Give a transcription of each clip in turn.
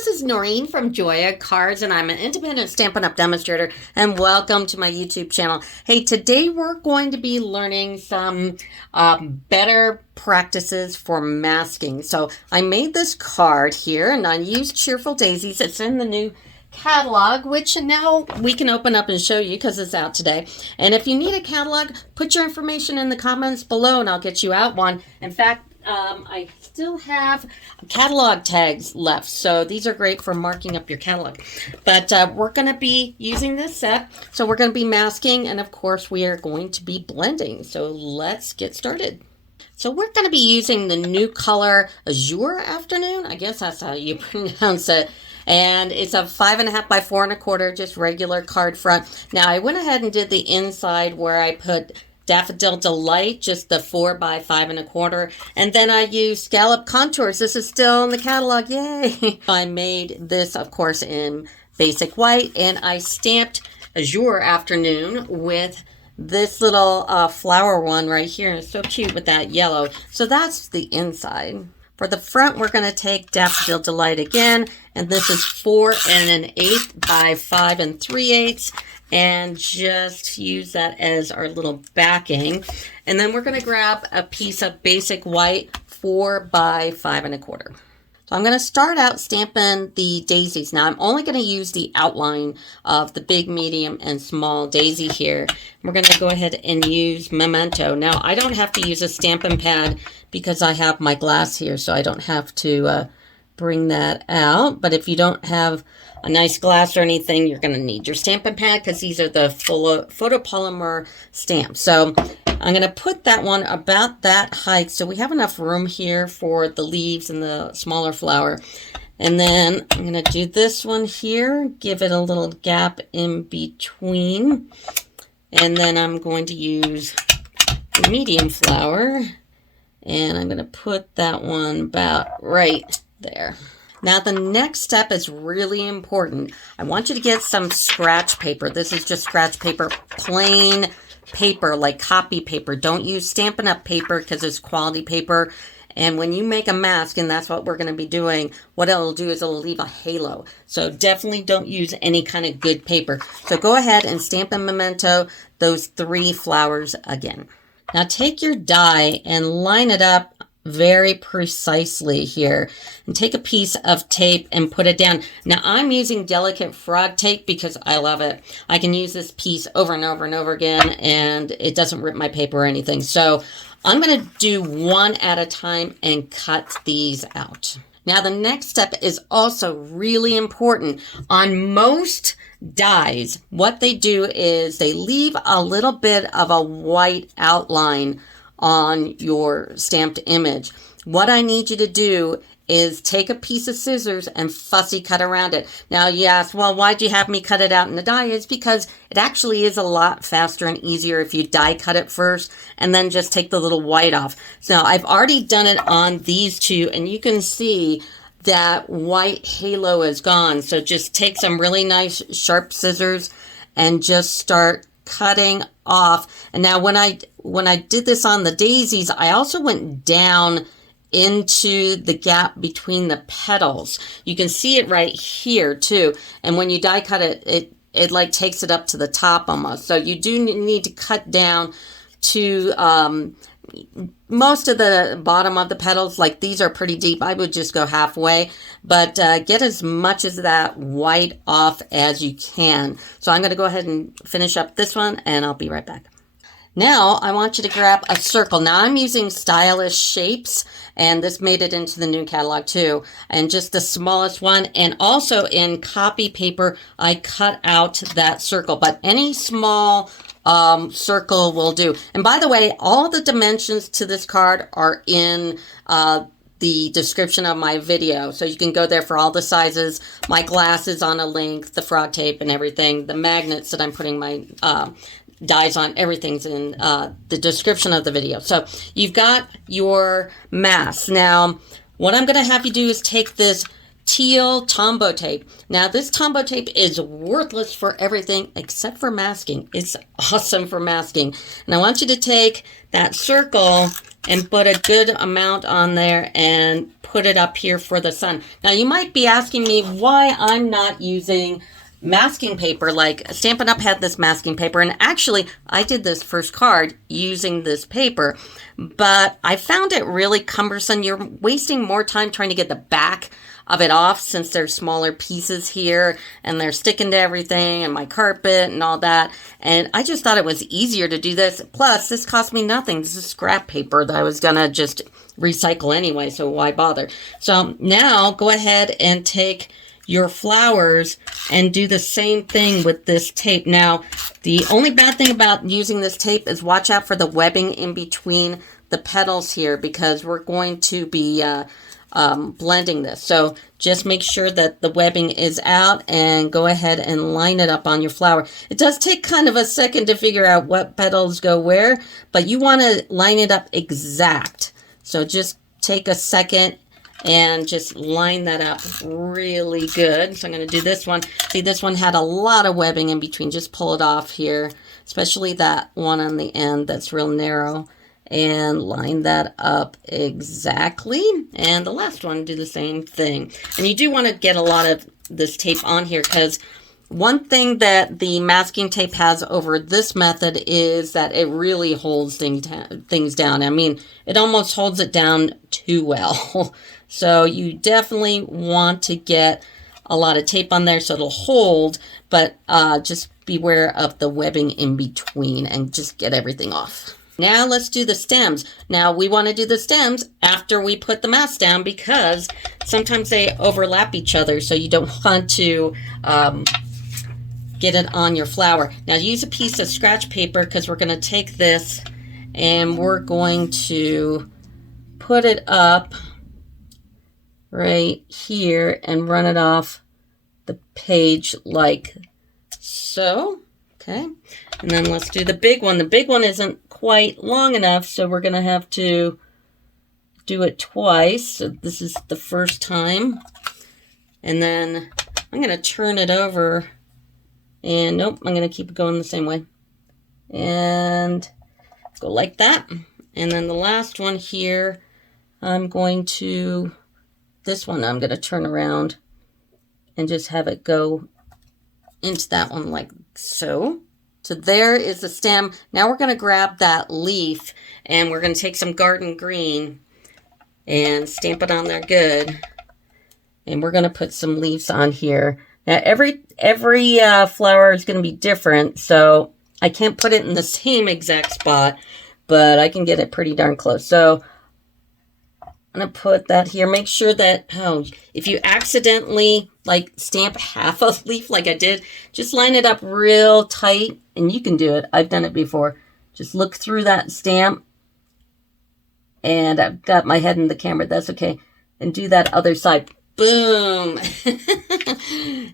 this is Noreen from Joya Cards, and I'm an independent Stampin' Up! Demonstrator, and welcome to my YouTube channel. Hey, today we're going to be learning some better practices for masking. So I made this card here, and I used Cheerful Daisies. It's in the new catalog, which now we can open up and show you because it's out today. And if you need a catalog, put your information in the comments below, and I'll get you out one. In fact, I still have catalog tags left, so these are great for marking up your catalog. But we're going to be using this set, so we're going to be masking, and of course we are going to be blending. So let's get started. So we're going to be using the new color Azure Afternoon. I guess that's how you pronounce it. And it's a 5.5 by 4 1/4, just regular card front. Now I went ahead and did the inside where I put Daffodil Delight, just the 4 by 5 1/4. And then I used scallop contours. This is still in the catalog. Yay! I made this, of course, in basic white, and I stamped Azure Afternoon with this little flower one right here. It's so cute with that yellow. So that's the inside. For the front, we're going to take Daffodil Delight again, and this is 4 1/8 by 5 3/8, and just use that as our little backing. And then we're going to grab a piece of basic white 4 by 5 1/4. So I'm going to start out stamping the daisies. Now I'm only going to use the outline of the big, medium, and small daisy here. We're going to go ahead and use Memento. Now I don't have to use a Stampin' Pad because I have my glass here, so I don't have to bring that out. But if you don't have a nice glass or anything, you're going to need your Stampin' Pad because these are the photopolymer stamps. So I'm going to put that one about that height so we have enough room here for the leaves and the smaller flower. And then I'm going to do this one here, give it a little gap in between. And then I'm going to use the medium flower, and I'm going to put that one about right there. Now the next step is really important. I want you to get some scratch paper. This is just scratch paper, plain paper, like copy paper. Don't use Stampin' Up! Paper because it's quality paper. And when you make a mask, and that's what we're going to be doing, what it'll do is it'll leave a halo. So definitely don't use any kind of good paper. So go ahead and stamp in Memento those 3 flowers again. Now take your die and line it up very precisely here, and take a piece of tape and put it down. Now I'm using delicate frog tape because I love it. I can use this piece over and over and over again, and it doesn't rip my paper or anything. So I'm going to do one at a time and cut these out. Now the next step is also really important. On most dies, what they do is they leave a little bit of a white outline on your stamped image. What I need you to do is take a piece of scissors and fussy cut around it. Now you ask, well, why'd you have me cut it out in the die? It's because it actually is a lot faster and easier if you die cut it first and then just take the little white off. So I've already done it on these two, and you can see that white halo is gone. So just take some really nice sharp scissors and just start cutting off. And now when I did this on the daisies, I also went down into the gap between the petals. You can see it right here too. And when you die cut it, it like takes it up to the top almost. So you do need to cut down to most of the bottom of the petals. Like these are pretty deep. I would just go halfway, but get as much of that white off as you can. So I'm going to go ahead and finish up this one, and I'll be right back. Now I want you to grab a circle. Now I'm using Stylish Shapes, and this made it into the new catalog too, and just the smallest one. And also in copy paper I cut out that circle, but any small circle will do. And by the way, all the dimensions to this card are in the description of my video, so you can go there for all the sizes. My glass is on a link, the frog tape and everything, the magnets that I'm putting my dies on, everything's in the description of the video. So you've got your mask. Now what I'm going to have you do is take this teal Tombow tape. Now this Tombow tape is worthless for everything except for masking. It's awesome for masking. And I want you to take that circle and put a good amount on there and put it up here for the sun. Now you might be asking me why I'm not using masking paper. Like Stampin' Up! Had this masking paper, and actually I did this first card using this paper, but I found it really cumbersome. You're wasting more time trying to get the back of it off since there's smaller pieces here and they're sticking to everything and my carpet and all that. And I just thought it was easier to do this. Plus, this cost me nothing. This is scrap paper that I was gonna just recycle anyway, so why bother? So now go ahead and take your flowers and do the same thing with this tape. Now, the only bad thing about using this tape is watch out for the webbing in between the petals here, because we're going to be blending this. So just make sure that the webbing is out and go ahead and line it up on your flower. It does take kind of a second to figure out what petals go where, but you want to line it up exact. So just take a second and just line that up really good. So I'm going to do this one. See, this one had a lot of webbing in between. Just pull it off here, especially that one on the end that's real narrow, and line that up exactly. And the last one, do the same thing. And you do want to get a lot of this tape on here, because one thing that the masking tape has over this method is that it really holds things down. I mean, it almost holds it down too well. So you definitely want to get a lot of tape on there so it'll hold, but just beware of the webbing in between and just get everything off. Now let's do the stems. Now we want to do the stems after we put the mask down, because sometimes they overlap each other, so you don't want to get it on your flower. Now use a piece of scratch paper, because we're going to take this and we're going to put it up right here and run it off the page like so. Okay, and then let's do the big one. The big one isn't quite long enough, so we're going to have to do it twice. So this is the first time. And then I'm going to turn it over, and nope, I'm going to keep it going the same way. And go like that. And then the last one here, I'm going to turn around and just have it go into that one like so. So there is the stem. Now we're going to grab that leaf and we're going to take some garden green and stamp it on there good. And we're going to put some leaves on here. Now every flower is going to be different, so I can't put it in the same exact spot, but I can get it pretty darn close. So I'm going to put that here. Make sure that, if you accidentally like stamp half a leaf like I did, just line it up real tight, and you can do it. I've done it before. Just look through that stamp, and I've got my head in the camera. That's okay. And do that other side. Boom.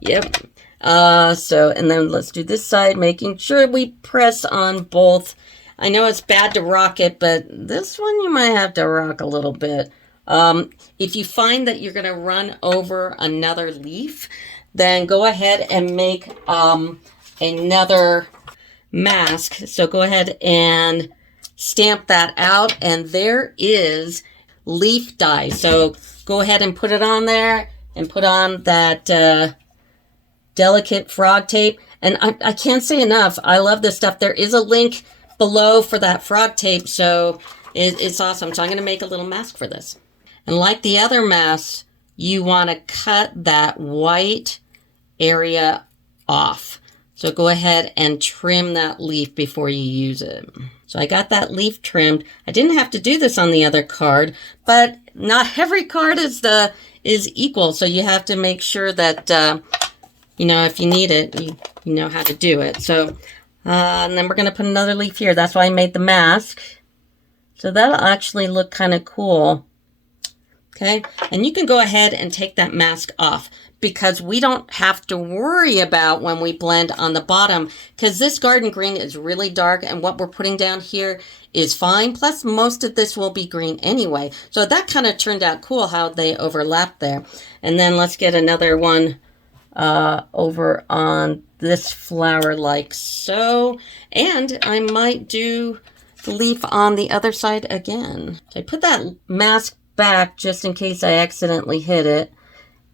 Yep. And then let's do this side, making sure we press on both. I know it's bad to rock it, but this one you might have to rock a little bit. If you find that you're going to run over another leaf, then go ahead and make another mask. So go ahead and stamp that out, and there is leaf dye. So go ahead and put it on there and put on that delicate frog tape. And I can't say enough, I love this stuff. There is a link below for that frog tape, so it's awesome. So I'm going to make a little mask for this. And like the other masks, you want to cut that white area off. So go ahead and trim that leaf before you use it. So I got that leaf trimmed. I didn't have to do this on the other card, but not every card is equal. So you have to make sure that, if you need it, you know how to do it. So, and then we're going to put another leaf here. That's why I made the mask. So that'll actually look kind of cool. Okay, and you can go ahead and take that mask off because we don't have to worry about when we blend on the bottom, because this garden green is really dark and what we're putting down here is fine. Plus most of this will be green anyway. So that kind of turned out cool how they overlap there. And then let's get another one over on this flower like so. And I might do the leaf on the other side again. Okay, put that mask back just in case I accidentally hit it.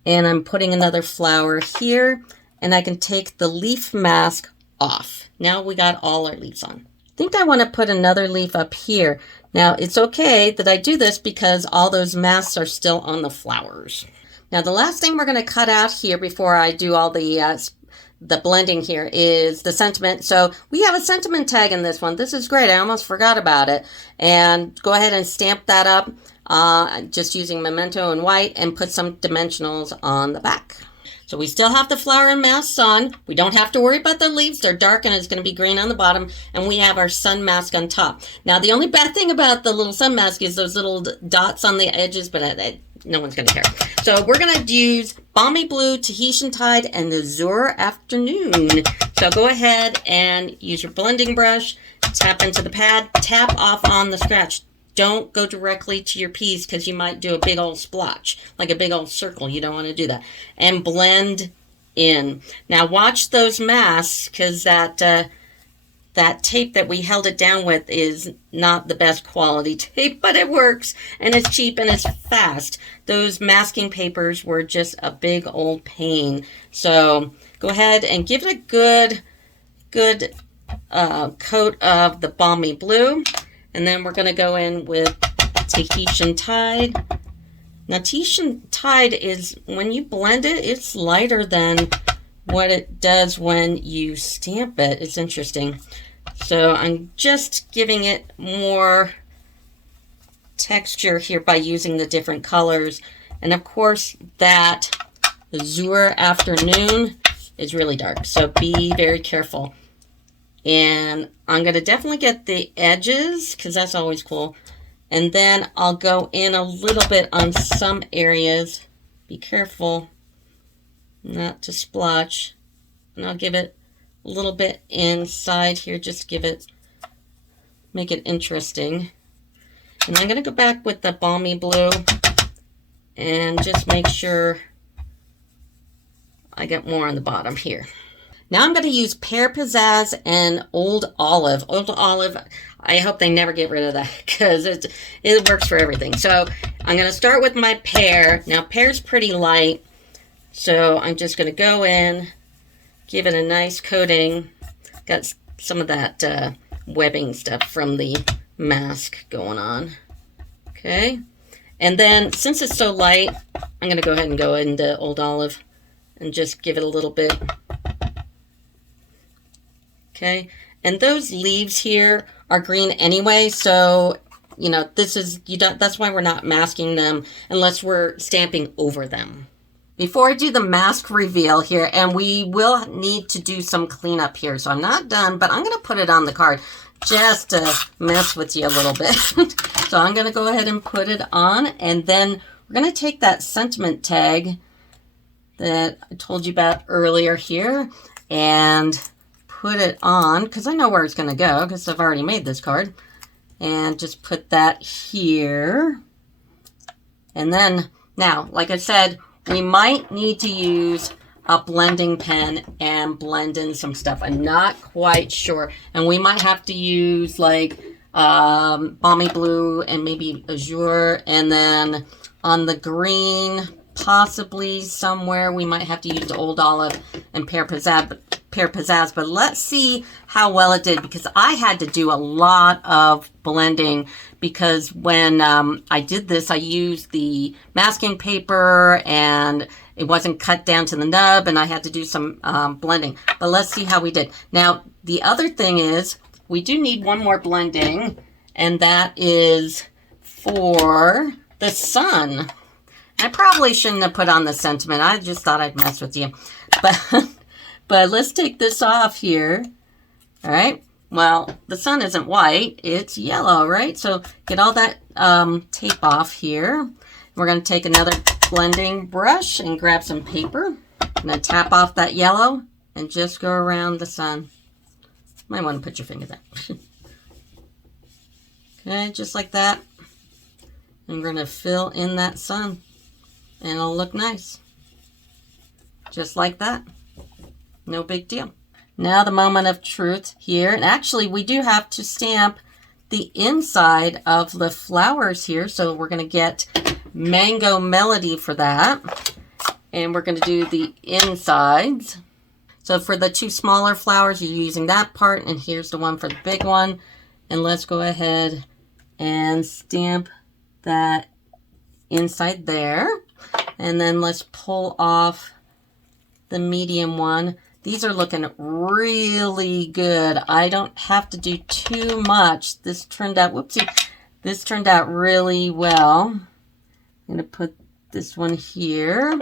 And I'm putting another flower here, and I can take the leaf mask off. Now we got all our leaves on. I think I want to put another leaf up here. Now it's okay that I do this because all those masks are still on the flowers. Now the last thing we're going to cut out here before I do all the blending here is the sentiment. So we have a sentiment tag in this one. This is great. I almost forgot about it. And go ahead and stamp that up. Just using Memento and white, and put some dimensionals on the back. So we still have the flower and masks on. We don't have to worry about the leaves. They're dark and it's going to be green on the bottom. And we have our sun mask on top. Now the only bad thing about the little sun mask is those little dots on the edges, but no one's going to care. So we're going to use Balmy Blue, Tahitian Tide, and Azure Afternoon. So go ahead and use your blending brush, tap into the pad, tap off on the scratch. Don't go directly to your piece because you might do a big old splotch, like a big old circle. You don't want to do that. And blend in. Now watch those masks because that tape that we held it down with is not the best quality tape, but it works and it's cheap and it's fast. Those masking papers were just a big old pain. So go ahead and give it a good coat of the Balmy Blue. And then we're going to go in with Tahitian Tide. Now, Tahitian Tide is, when you blend it, it's lighter than what it does when you stamp it. It's interesting. So I'm just giving it more texture here by using the different colors. And of course, that Azure Afternoon is really dark. So be very careful. And I'm going to definitely get the edges because that's always cool. And then I'll go in a little bit on some areas. Be careful not to splotch. And I'll give it a little bit inside here. Just make it interesting. And I'm going to go back with the Balmy Blue and just make sure I get more on the bottom here. Now I'm going to use Pear Pizzazz and Old Olive. Old Olive, I hope they never get rid of that because it works for everything. So I'm going to start with my pear. Now pear's pretty light, so I'm just going to go in, give it a nice coating. Got some of that webbing stuff from the mask going on. Okay, and then since it's so light, I'm going to go ahead and go into Old Olive and just give it a little bit. Okay, and those leaves here are green anyway, so you know that's why we're not masking them unless we're stamping over them. Before I do the mask reveal here, and we will need to do some cleanup here, so I'm not done, but I'm going to put it on the card just to mess with you a little bit. So I'm going to go ahead and put it on, and then we're going to take that sentiment tag that I told you about earlier here and put it on, because I know where it's going to go, because I've already made this card. And just put that here. And then, now, like I said, we might need to use a blending pen and blend in some stuff. I'm not quite sure. And we might have to use, like, Balmy Blue and maybe Azure. And then on the green, possibly somewhere, we might have to use the Old Olive and Pear Pizzazz, but let's see how well it did, because I had to do a lot of blending because when I did this, I used the masking paper and it wasn't cut down to the nub, and I had to do some blending. But let's see how we did. Now, the other thing is we do need one more blending, and that is for the sun. I probably shouldn't have put on the sentiment. I just thought I'd mess with you. But let's take this off here. All right. Well, the sun isn't white. It's yellow, right? So get all that tape off here. We're going to take another blending brush and grab some paper. I'm going to tap off that yellow and just go around the sun. Might want to put your finger there. Okay, just like that. And we're going to fill in that sun. And it'll look nice. Just like that. No big deal. Now the moment of truth here. And actually, we do have to stamp the inside of the flowers here. So we're going to get Mango Melody for that. And we're going to do the insides. So for the two smaller flowers, you're using that part. And here's the one for the big one. And let's go ahead and stamp that inside there. And then let's pull off the medium one. These are looking really good. I don't have to do too much. This turned out, whoopsie, this turned out really well. I'm going to put this one here.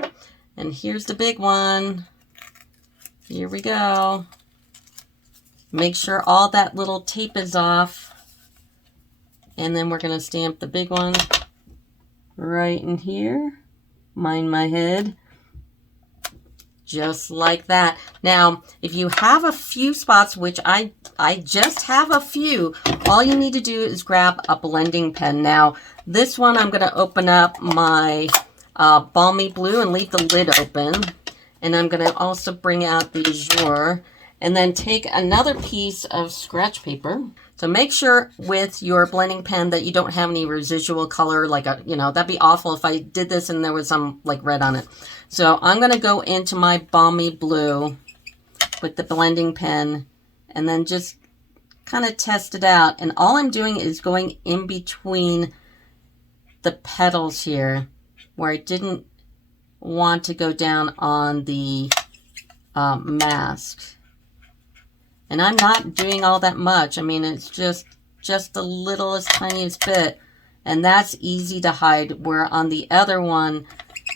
And here's the big one. Here we go. Make sure all that little tape is off. And then we're going to stamp the big one right in here. Mind my head. Just like that. Now, if you have a few spots, which I just have a few, all you need to do is grab a blending pen. Now, this one I'm going to open up my Balmy Blue and leave the lid open. And I'm going to also bring out the Azure and then take another piece of scratch paper. So make sure with your blending pen that you don't have any residual color, like that'd be awful if I did this and there was some like red on it. So I'm going to go into my Balmy Blue with the blending pen and then just kind of test it out. And all I'm doing is going in between the petals here where I didn't want to go down on the mask. And I'm not doing all that much. I mean, it's just the littlest, tiniest bit. And that's easy to hide, where on the other one,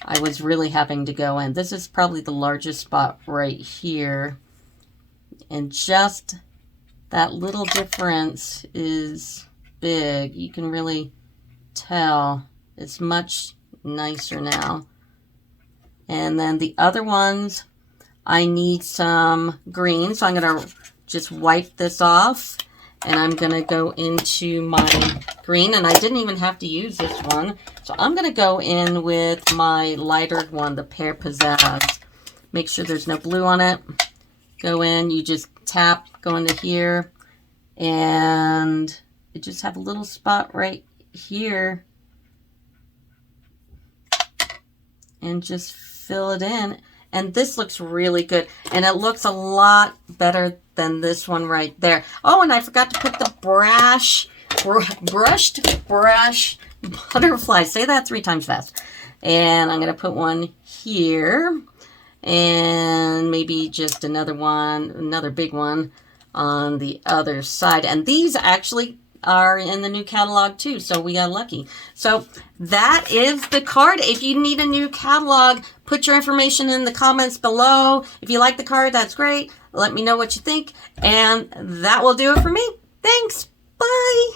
I was really having to go in. This is probably the largest spot right here. And just that little difference is big. You can really tell it's much nicer now. And then the other ones, I need some green. So I'm going to just wipe this off. And I'm going to go into my green. And I didn't even have to use this one. So I'm going to go in with my lighter one, the Pear Pizzazz. Make sure there's no blue on it. Go in, you just tap, go into here. And you just have a little spot right here. And just fill it in. And this looks really good. And it looks a lot better than this one right there. Oh, and I forgot to put the brushed brush butterfly. Say that 3 times fast. And I'm going to put one here. And maybe just another one, another big one on the other side. And these actually are in the new catalog too, so we got lucky. So that is the card. If you need a new catalog, put your information in the comments below. If you like the card, that's great. Let me know what you think, and that will do it for me. Thanks. Bye.